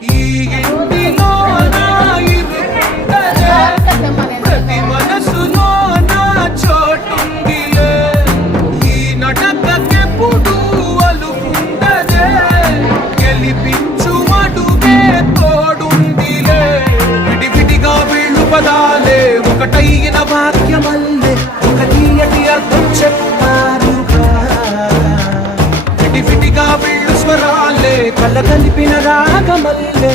ఈ ఇంటిలో నా ఇరుకుందలే, ప్రతి మనసులో నా చోటుందిలే, ఈ నటకెప్పుడు అలుకుందలే, గెలిపించు అడుగే తోడుందిలే. విడివిడిగా వీళ్ళు పదాలే ఒకటైన వాక్యమల్లే ఒక తీయటి అర్థం చెప్తారుగా. విడివిడిగా వీళ్ళు స్వరాలే కల కలిపిన రాగమల్లే